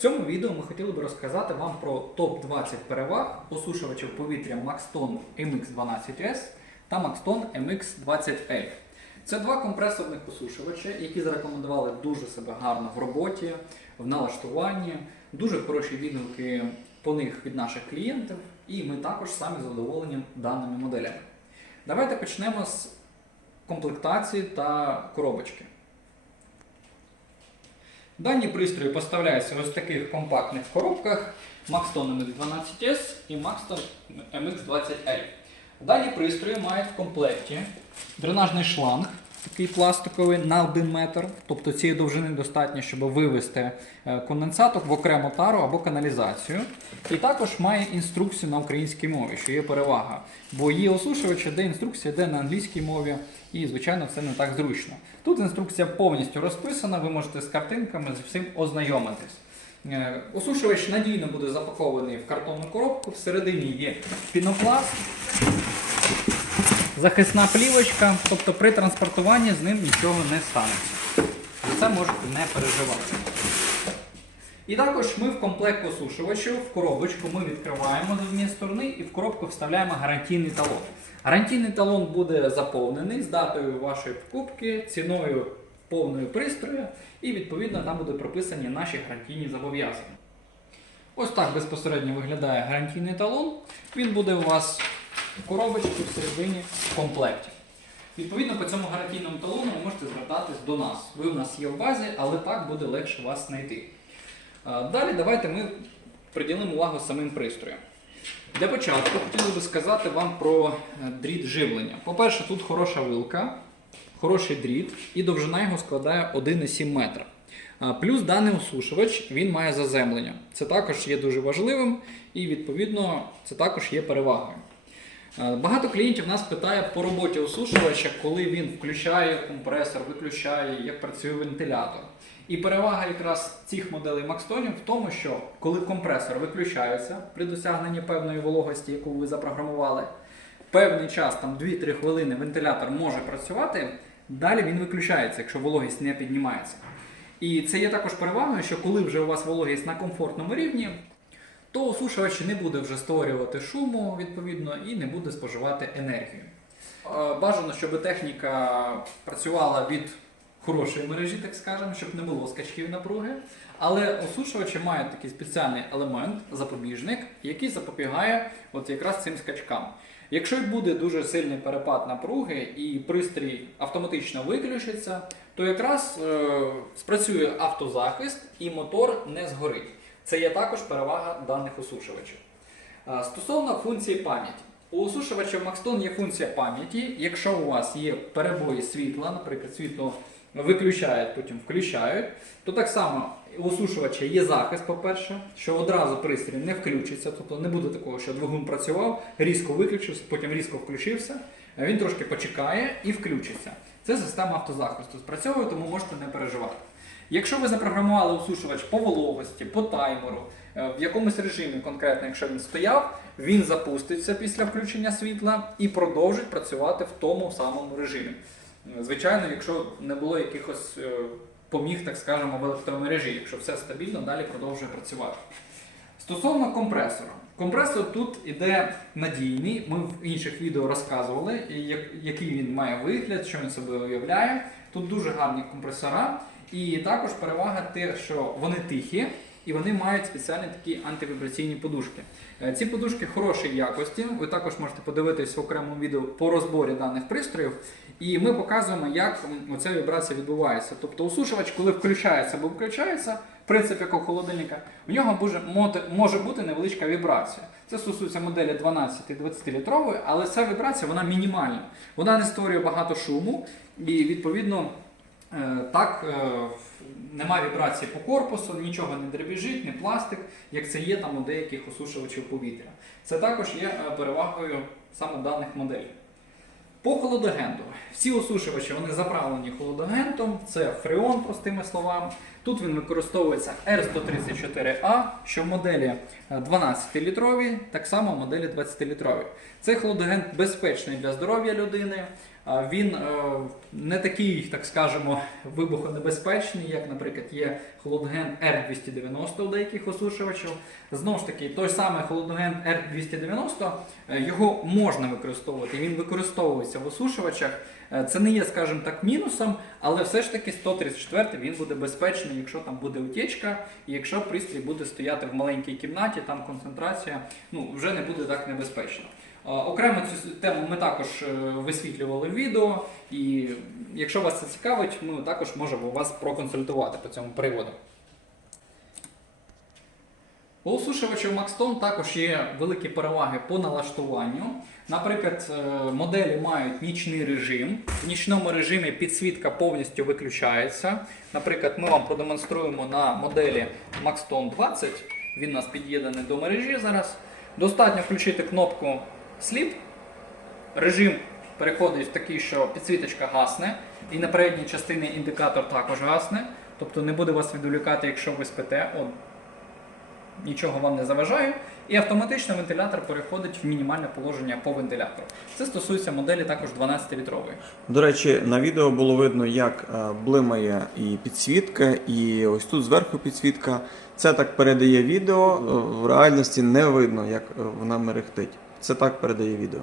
В цьому відео ми хотіли би розказати вам про топ-20 переваг осушувачів повітря Maxton MX12S та Maxton MX20L. Це два компресорних осушувачі, які зарекомендували дуже себе гарно в роботі, в налаштуванні, дуже хороші відгуки по них від наших клієнтів, і ми також самі задоволені даними моделями. Давайте почнемо з комплектації та коробочки. Дані пристрої поставляються в таких компактних коробках Maxton MX12S і Maxton MX20L. Дані пристрої мають в комплекті дренажний шланг, такий пластиковий на 1 метр. Тобто цієї довжини достатньо, щоб вивести е, конденсатор в окрему тару або каналізацію. І також має інструкцію на українській мові, що є перевага. Бо є осушувачі, де інструкція йде на англійській мові, і, звичайно, це не так зручно. Тут інструкція повністю розписана, ви можете з картинками з всім ознайомитись. Е, Осушувач надійно буде запакований в картонну коробку. Всередині є пінопласт, захисна плівочка, тобто при транспортуванні з ним нічого не станеться. За це можете не переживати. І також ми в комплект осушувачів в коробочку ми відкриваємо з однієї сторони і в коробку вставляємо гарантійний талон. Гарантійний талон буде заповнений з датою вашої покупки, ціною повної пристрою, і відповідно там будуть прописані наші гарантійні зобов'язання. Ось так безпосередньо виглядає гарантійний талон. Він буде у вас в коробочці всередині в комплекті. Відповідно, по цьому гарантійному талону ви можете звертатись до нас. Ви в нас є в базі, але так буде легше вас знайти. Далі давайте ми приділимо увагу самим пристроям. Для початку хотіли би сказати вам про е, дріт живлення. По-перше, тут хороша вилка, хороший дріт, і довжина його складає 1,7 метра. Плюс даний осушувач він має заземлення. Це також є дуже важливим і, відповідно, це також є перевагою. Е, Багато клієнтів нас питає по роботі осушувача, коли він включає компресор, виключає, як працює вентилятор. І перевага якраз цих моделей Макстонів в тому, що коли компресор виключається при досягненні певної вологості, яку ви запрограмували, певний час, там 2-3 хвилини, вентилятор може працювати, далі він виключається, якщо вологість не піднімається. І це є також перевагою, що коли вже у вас вологість на комфортному рівні, то осушувач не буде вже створювати шуму відповідно і не буде споживати енергію. Е, Бажано, щоб техніка працювала від хорошої мережі, так скажемо, щоб не було скачків напруги. Але осушувачі мають такий спеціальний елемент, запобіжник, який запобігає от якраз цим скачкам. Якщо буде дуже сильний перепад напруги і пристрій автоматично виключиться, то якраз е, спрацює автозахист і мотор не згорить. Це є також перевага даних осушувачів. Стосовно функції пам'яті. У осушувача Maxton є функція пам'яті. Якщо у вас є перебої світла, наприклад, світло виключають, потім включають, то так само у осушувача є захист, по-перше, що одразу пристрій не включиться, тобто не буде такого, що двигун працював, різко виключився, потім різко включився, він трошки почекає і включиться. Це система автозахисту спрацьовує, тому можете не переживати. Якщо ви запрограмували осушувач по вологості, по таймеру, е, в якомусь режимі, конкретно, якщо він стояв, він запуститься після включення світла і продовжить працювати в тому самому режимі. Звичайно, якщо не було якихось е, поміг, так скажемо, в електромережі, якщо все стабільно, далі продовжує працювати. Стосовно компресора. Компресор тут іде надійний. Ми в інших відео розказували, який він має вигляд, що він себе уявляє. Тут дуже гарні компресора. І також перевага те, що вони тихі і вони мають спеціальні такі антивібраційні подушки. Е, Ці подушки хорошої якості. Ви також можете подивитись в окремому відео по розборі даних пристроїв. І ми показуємо, як м, оця вібрація відбувається. Тобто осушувач, коли включається або виключається, в принципі, як у холодильника, в нього може бути невеличка вібрація. Це стосується моделі 12-20 літрової, але ця вібрація вона мінімальна. Вона не створює багато шуму і відповідно. Е, Так, е, немає вібрації по корпусу, нічого не дребіжить, не пластик, як це є там у деяких осушувачів повітря. Це також є е, перевагою саме даних моделей. По холодогенту. Всі осушувачі вони заправлені холодогентом, це фреон, простими словами. Тут він використовується R134A, що в моделі 12-літрові, так само в моделі 20-літрові. Цей холодогент безпечний для здоров'я людини. Він е, не такий, так скажемо, вибухонебезпечний, як, наприклад, є холодоген R290 у деяких осушувачів. Знову ж таки, той самий холодоген R290, е, його можна використовувати. Він використовується в осушувачах. Е, Це не є, скажімо так, мінусом, але все ж таки 134 він буде безпечний, якщо там буде утічка, і якщо пристрій буде стояти в маленькій кімнаті, там концентрація ну, вже не буде так небезпечно. Е, Окремо цю тему ми також е, висвітлювали в відео, і якщо вас це цікавить, ми також можемо вас проконсультувати по цьому приводу. У осушувачів Maxton також є великі переваги по налаштуванню. Наприклад, е, моделі мають нічний режим. В нічному режимі підсвітка повністю виключається. Наприклад, ми вам продемонструємо на моделі Maxton 20. Він у нас під'єднаний до мережі зараз. Достатньо включити кнопку Sleep. Режим переходить в такий, що підсвіточка гасне, і на передній частині індикатор також гасне. Тобто не буде вас відволікати, якщо ви спите. От, нічого вам не заважає, і автоматично вентилятор переходить в мінімальне положення по вентилятору. Це стосується моделі також 12-літрової. До речі, на відео було видно, як е, блимає і підсвітка, і ось тут зверху підсвітка. Це так передає відео. е, В реальності не видно, як е, вона мерехтить. Це так передає відео.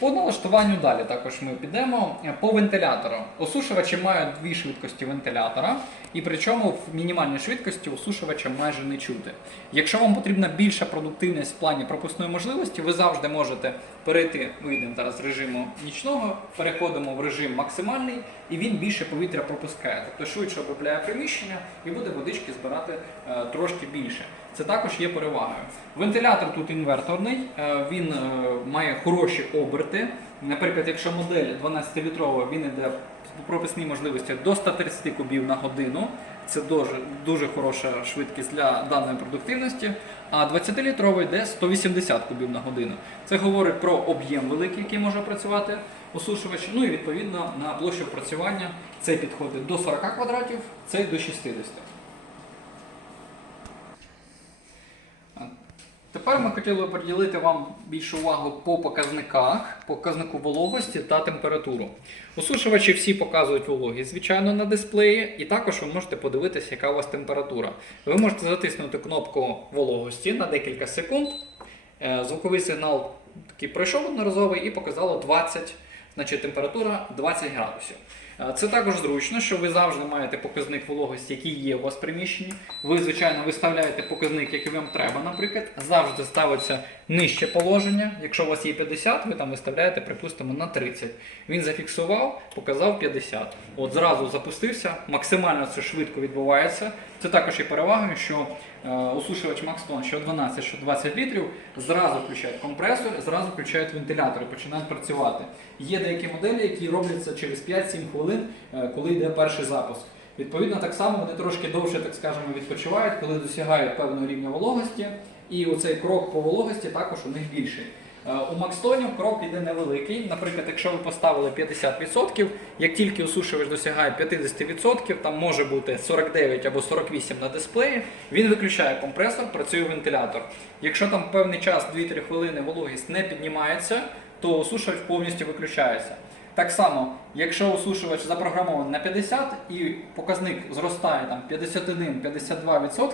По налаштуванню далі також ми підемо. По вентилятору. Осушувачі мають дві швидкості вентилятора, і причому в мінімальній швидкості осушувача майже не чути. Якщо вам потрібна більша продуктивність в плані пропускної можливості, ви завжди можете перейти, вийдемо зараз з режиму нічного, переходимо в режим максимальний, і він більше повітря пропускає. Тобто швидше обробляє приміщення і буде водички збирати е, трошки більше. Це також є перевагою. Вентилятор тут інверторний, е, він е, має хороші оберти. Наприклад, якщо модель 12-літрова, він йде по прописній можливості до 130 кубів на годину. Це дуже, дуже хороша швидкість для даної продуктивності. А 20-літровий йде 180 кубів на годину. Це говорить про об'єм великий, який може працювати осушувач. Ну і відповідно на площу опрацювання це підходить до 40 квадратів, це до 60. Тепер ми хотіли би приділити вам більшу увагу по показниках, показнику вологості та температуру. Осушувачі всі показують вологість, звичайно, на дисплеї, і також ви можете подивитися, яка у вас температура. Ви можете затиснути кнопку вологості на декілька секунд. Е, Звуковий сигнал такий пройшов одноразовий і показало 20, значить температура 20 градусів. Е, Це також зручно, що ви завжди маєте показник вологості, який є у вас в приміщенні. Ви, звичайно, виставляєте показник, який вам треба, наприклад. Завжди ставиться нижче положення. Якщо у вас є 50, ви там виставляєте, припустимо, на 30. Він зафіксував, показав 50. От зразу запустився, максимально це швидко відбувається. Це також є перевагою, що е, осушувач Maxton, що 12, що 20 літрів, зразу включають компресор, зразу включають вентилятор і починають працювати. Є деякі моделі, які робляться через 5-7 хвилин, е, коли йде перший запуск. Відповідно, так само вони трошки довше, так скажемо, відпочивають, коли досягають певного рівня вологості. І оцей крок по вологості також у них більший. Е, У Макстонів крок іде невеликий. Наприклад, якщо ви поставили 50%, як тільки осушувач досягає 50%, там може бути 49 або 48 на дисплеї, він виключає компресор, працює вентилятор. Якщо там певний час 2-3 хвилини вологість не піднімається, то осушувач повністю виключається. Так само, якщо осушувач запрограмований на 50 і показник зростає 51-52%,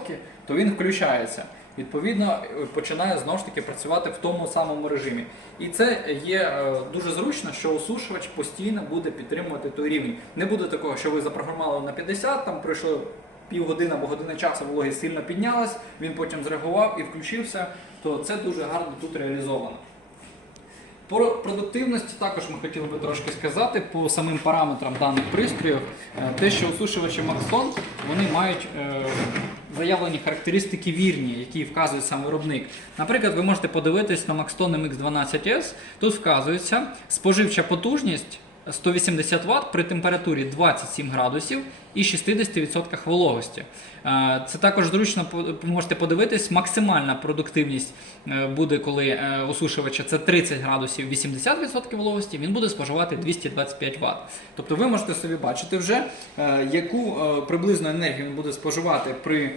то він включається. Відповідно, е, починає знову ж таки працювати в тому самому режимі. І це є е, дуже зручно, що осушувач постійно буде підтримувати той рівень. Не буде такого, що ви запрограмували на 50, там пройшло півгодини або години часу, вологість сильно піднялась, він потім зреагував і включився, то це дуже гарно тут реалізовано. Про продуктивності також ми хотіли би трошки сказати по самим параметрам даних пристроїв. Е, Те, що осушувачі Maxton, вони мають заявлені характеристики вірні, які вказує сам виробник. Наприклад, ви можете подивитись на Maxton MX12S. Тут вказується споживча потужність 180 Вт при температурі 27 градусів і 60% вологості. Е, Це також зручно можете подивитись. Максимальна продуктивність е, буде, коли е, осушувача це 30 градусів 80% вологості, він буде споживати 225 Вт. Тобто ви можете собі бачити вже, яку приблизно енергію він буде споживати при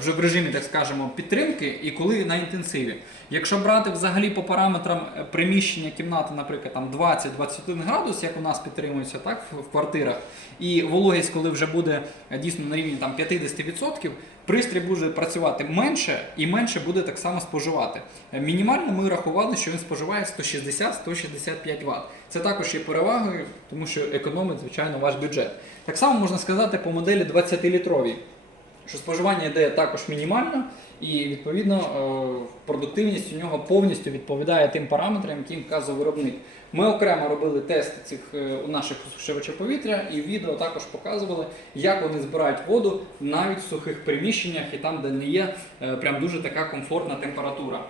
вже в режимі, так скажемо, підтримки і коли на інтенсиві. Якщо брати взагалі по параметрам приміщення кімнати, наприклад, там 20-21 градус, як у нас підтримується так, в квартирах, і вологість, коли вже буде е, дійсно на рівні там, 50%, пристрій буде працювати менше і менше буде так само споживати. Е, Мінімально ми рахували, що він споживає 160-165 Вт. Це також є перевагою, тому що економить, звичайно, ваш бюджет. Так само можна сказати по моделі 20-літровій що споживання йде також мінімально, і відповідно е, продуктивність у нього повністю відповідає тим параметрам, які вказує виробник. Ми окремо робили тести цих е, у наших осушувачів повітря, і відео також показували, як вони збирають воду навіть в сухих приміщеннях і там, де не є е, прям дуже така комфортна температура.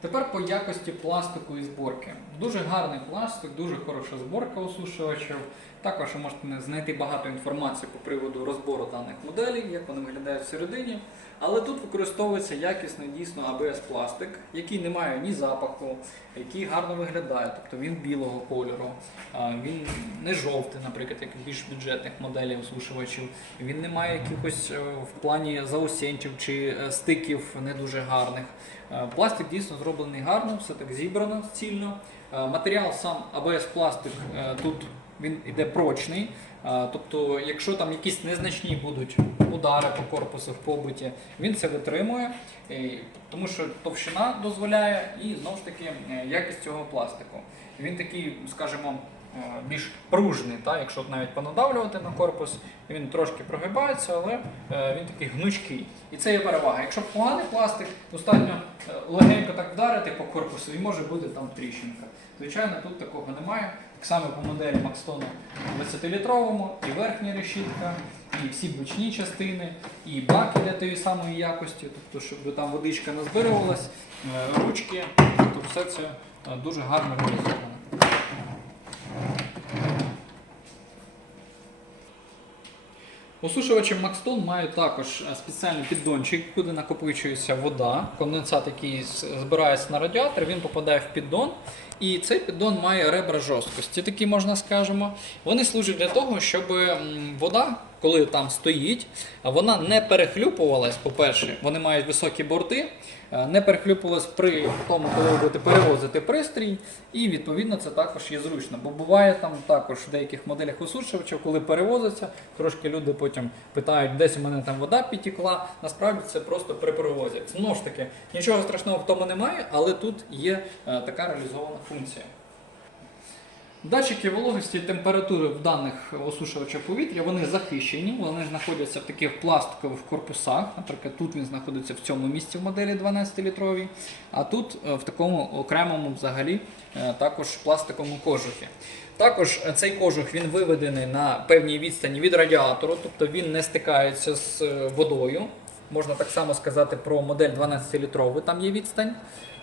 Тепер по якості пластику і зборки. Дуже гарний пластик, дуже хороша зборка осушувачів. Також ви можете знайти багато інформації по приводу розбору даних моделей, як вони виглядають всередині. Але тут використовується якісний дійсно ABS пластик, який не має ні запаху, який гарно виглядає, тобто він білого кольору, він не жовтий, наприклад, як більш бюджетних моделей осушувачів. Він не має якихось е, в плані заусенців чи е, стиків не дуже гарних. Е, Пластик дійсно зроблений гарно, все так зібрано цільно. Матеріал сам ABS пластик е, тут він іде прочний. Тобто, якщо там якісь незначні будуть удари по корпусу в побуті, він це витримує, е, тому що товщина дозволяє і знову ж таки е, якість цього пластику. Він такий, скажімо, е, більш пружний, та? якщо навіть понадавлювати на корпус, він трошки прогибається, але він такий гнучкий. І це є перевага. Якщо поганий пластик, достатньо легенько так вдарити по корпусу і може бути там тріщинка. Звичайно, тут такого немає. Само по моделі Maxton 20-літровому, і верхня решітка, і всі бочні частини, і баки для тієї самої якості, тобто, щоб там водичка не збирувалась, е, ручки, тобто все це е, дуже гарно реалізовано. Осушувачі Макстон мають також е, спеціальний піддончик, куди накопичується вода. Конденсат, який збирається на радіатор, він попадає в піддон. І цей піддон має ребра жорсткості, такі можна скажемо. Вони служать для того, щоб вода, коли там стоїть, вона не перехлюпувалась. По-перше, вони мають високі борти, не перехлюпувалось при тому, коли ви будете перевозити пристрій. І відповідно це також є зручно. Бо буває там також в деяких моделях осушувачів, коли перевозиться, трошки люди потім питають, десь у мене там вода підтікла. Насправді це просто при перевозі. Знову ж таки, нічого страшного в тому немає, але тут є е, така реалізована функція. Датчики вологості і температури в даних осушувачах повітря вони захищені, вони знаходяться в таких пластикових корпусах. Наприклад, тут він знаходиться в цьому місці в моделі 12-літровій, а тут е, в такому окремому взагалі е, також пластиковому кожухі. Також е, цей кожух він виведений на певній відстані від радіатору, тобто він не стикається з водою. Можна так само сказати про модель 12-літрову, там є відстань.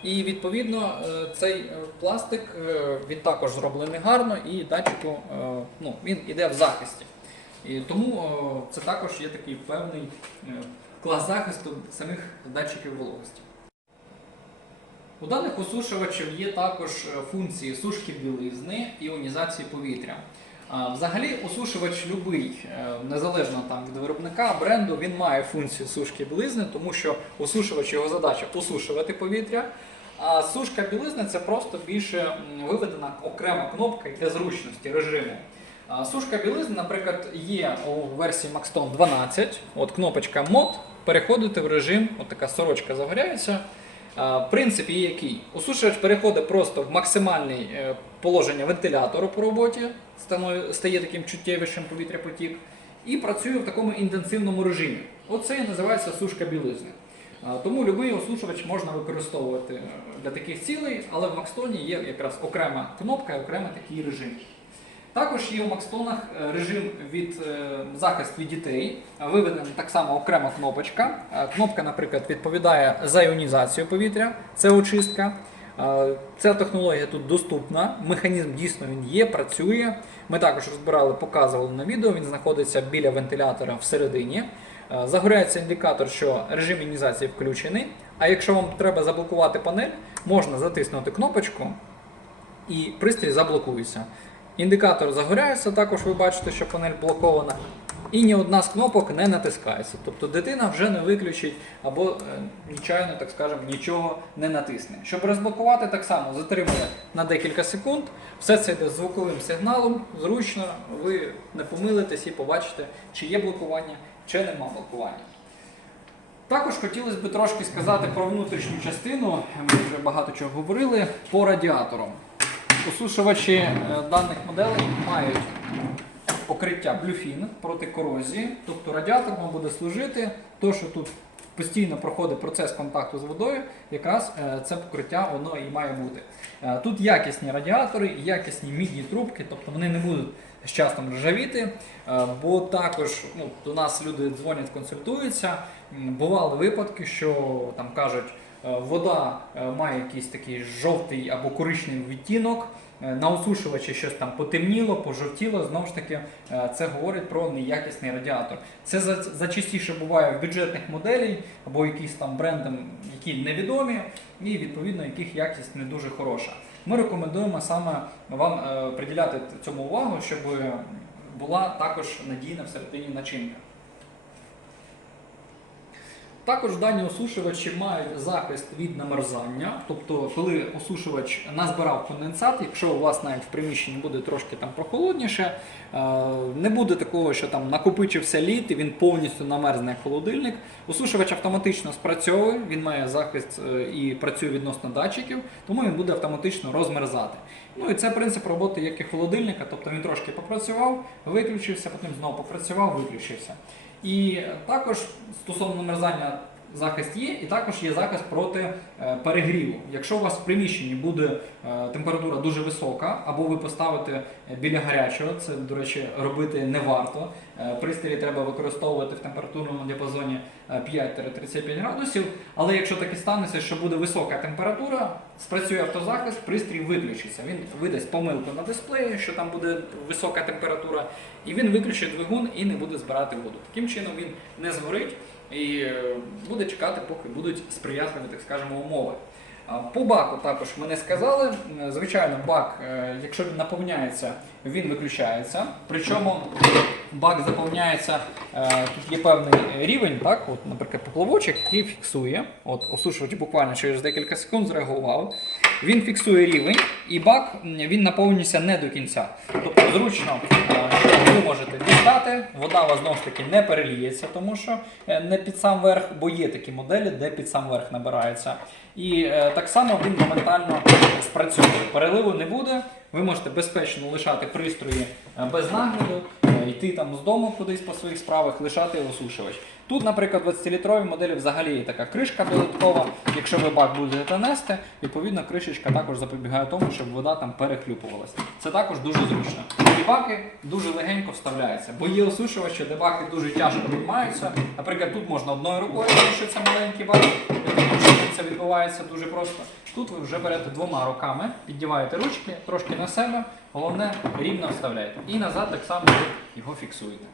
І відповідно е, цей е, пластик е, він також зроблений гарно і датчику ну, він іде в захисті. І тому це також є такий певний клас захисту самих датчиків вологості. У даних осушувачів є також функції сушки білизни і іонізації повітря. Взагалі, осушувач любий, незалежно там від виробника, бренду, він має функцію сушки білизни, тому що осушувач його задача осушувати повітря. А сушка білизни це просто більше виведена окрема кнопка для зручності режиму. Сушка білизни, наприклад, є у версії Maxton 12. От кнопочка мод, переходите в режим, от така сорочка загоряється. Принцип її який? Осушувач переходить просто в максимальне положення вентилятору по роботі, стає таким чуттєвішим повітряпотік, і працює в такому інтенсивному режимі. Оце і називається сушка білизни. Тому будь-який осушувач можна використовувати е, для таких цілей, але в Макстоні є якраз окрема кнопка і окремий такий режим. Також є у Макстонах е, режим від е, захист від дітей. Виведена так само окрема кнопочка. Кнопка, наприклад, відповідає за іонізацію повітря, це очистка. Ця технологія тут доступна, механізм дійсно він є, працює. Ми також розбирали, показували на відео. Він знаходиться біля вентилятора всередині. Е, Загоряється індикатор, що режим інізації включений. А якщо вам треба заблокувати панель, можна затиснути кнопочку і пристрій заблокується. Індикатор загоряється, також ви бачите, що панель блокована. І ні одна з кнопок не натискається. Тобто дитина вже не виключить або е, нечайно, так скажемо, нічого не натисне. Щоб розблокувати, так само затримує на декілька секунд. Все це йде з звуковим сигналом, зручно, ви не помилитесь і побачите, чи є блокування, чи нема блокування. Також хотілося б трошки сказати про внутрішню частину. Ми вже багато чого говорили по радіаторам. Осушувачі е, даних моделей мають покриття блюфін проти корозії, тобто радіатор вам буде служити, то що тут постійно проходить процес контакту з водою, якраз е, це покриття воно і має бути. Е, Тут якісні радіатори, якісні мідні трубки, тобто вони не будуть з часом ржавіти, е, бо також ну, до нас люди дзвонять, консультуються. Бували випадки, що там кажуть, вода е, має якийсь такий жовтий або коричневий відтінок. е, На осушувачі щось там потемніло, пожовтіло. Знову ж таки, е, це говорить про неякісний радіатор. Це за- зачастіше буває в бюджетних моделей або якісь там брендам, які невідомі, і відповідно яких якість не дуже хороша. Ми рекомендуємо саме вам е, приділяти цьому увагу, щоб була також надійна всередині начинка. Також дані осушувачі мають захист від намерзання. Тобто, коли осушувач назбирав конденсат, якщо у вас навіть в приміщенні буде трошки там прохолодніше, е, не буде такого, що там накопичився лід і він повністю намерзне холодильник. Осушувач автоматично спрацьовує, він має захист е, і працює відносно датчиків, тому він буде автоматично розмерзати. Ну і це принцип роботи як і холодильника, тобто він трошки попрацював, виключився, потім знову попрацював, виключився. І також стосовно намерзання захист є, і також є захист проти е, перегріву. Якщо у вас в приміщенні буде е, температура дуже висока, або ви поставите е, біля гарячого, це, до речі, робити не варто. Е, Пристрій треба використовувати в температурному діапазоні е, 5-35 градусів. Але якщо таке станеться, що буде висока температура, спрацює автозахист, пристрій виключиться. Він видасть помилку на дисплеї, що там буде висока температура, і він виключить двигун і не буде збирати воду. Таким чином він не згорить і е, буде чекати, поки будуть сприятливі, так скажемо, умови. По баку також ми сказали. Звичайно, бак, е, якщо він наповняється, він виключається. Причому бак заповняється, е, тут є певний рівень, так, от, наприклад, поплавочок, який фіксує. От осушувач буквально через декілька секунд зреагував. Він фіксує рівень, і бак він наповнюється не до кінця. Тобто зручно е, ви можете дістати, вода у вас знову ж таки не переліється, тому що е, не під сам верх, бо є такі моделі, де під сам верх набирається. І е, так само він моментально спрацює. Переливу не буде. Ви можете безпечно лишати пристрої е, без нагляду, е, йти там з дому кудись по своїх справах, лишати осушувач. Тут, наприклад, 20-літрові моделі взагалі є така кришка додаткова. Якщо ви бак будете нести, відповідно кришечка також запобігає тому, щоб вода там перехлюпувалася. Це також дуже зручно. І баки дуже легенько вставляються, бо є осушувачі, де баки дуже тяжко піднімаються. Наприклад, тут можна одною рукою, тому що це маленький бак. Це відбувається дуже просто. Тут ви вже берете двома руками, піддіваєте ручки, трошки на себе, головне рівно вставляєте. І назад так само його фіксуєте.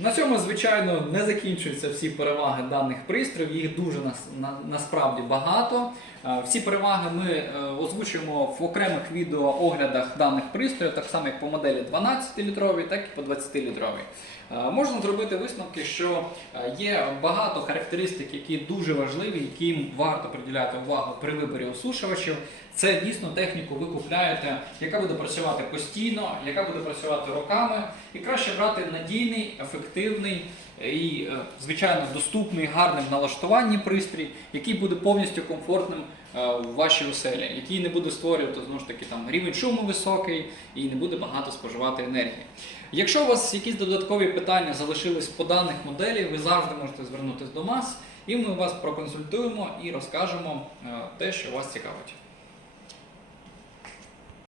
На цьому, звичайно, не закінчуються всі переваги даних пристроїв, їх дуже нас, на, насправді багато. Е, Всі переваги ми е, озвучуємо в окремих відеооглядах даних пристроїв, так само як по моделі 12-літровій, так і по 20-літровій. Е, Можна зробити висновки, що е, є багато характеристик, які дуже важливі, яким варто приділяти увагу при виборі осушувачів. Це дійсно техніку ви купляєте, яка буде працювати постійно, яка буде працювати роками, і краще брати надійний, ефективний і, е, звичайно, доступний, гарним в налаштуванні пристрій, який буде повністю комфортним в вашій оселі, який не буде створювати знову ж таки там рівень шуму високий і не буде багато споживати енергії. Якщо у вас якісь додаткові питання залишились по даних моделі, ви завжди можете звернутися до нас, і ми вас проконсультуємо і розкажемо е, те, що вас цікавить.